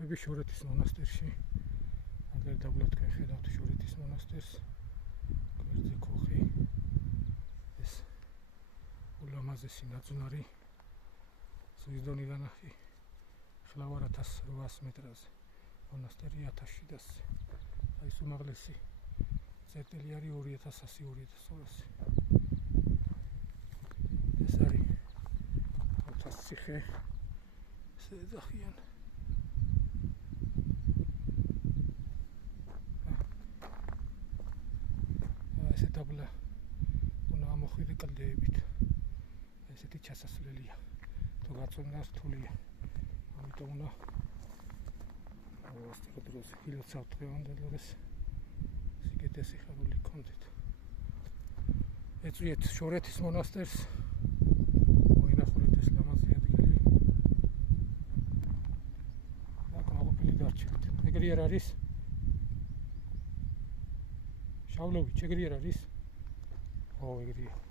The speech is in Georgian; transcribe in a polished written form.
ვები შორეთის მონასტერში. აგერ დაბლად ხედავთ შორეთის მონასტერს. გვერდზე ქოხი. ეს ულამაზესი ნაძვნარი. ზღვის დონიდან ხლავარ 1800 მეტრაზე. მონასტერი 1700-ზე. აი ეს უმაღლესი წერტილი არის 2100-2200. ეს არის ციხე. შეძახიან. ესე დაბლა უნდა ამოხვიდე კლდეებით. ესეთი ჩასასვლელია. თუ გაწვენდა რთულია. ამიტომ უნდა ავასწრო დროს ხილოცავ დღევანდელ დღეს სიკეთე სიხარული გქონდეთ. ეწვიეთ შორეთის მონასტერს. მოინახულეთ ეს ლამაზი ადგილი. აკმაყოფილი დარჩებით. ეგრე არ არის? შავლობით ეგრე არ არის? ო ეგრეა.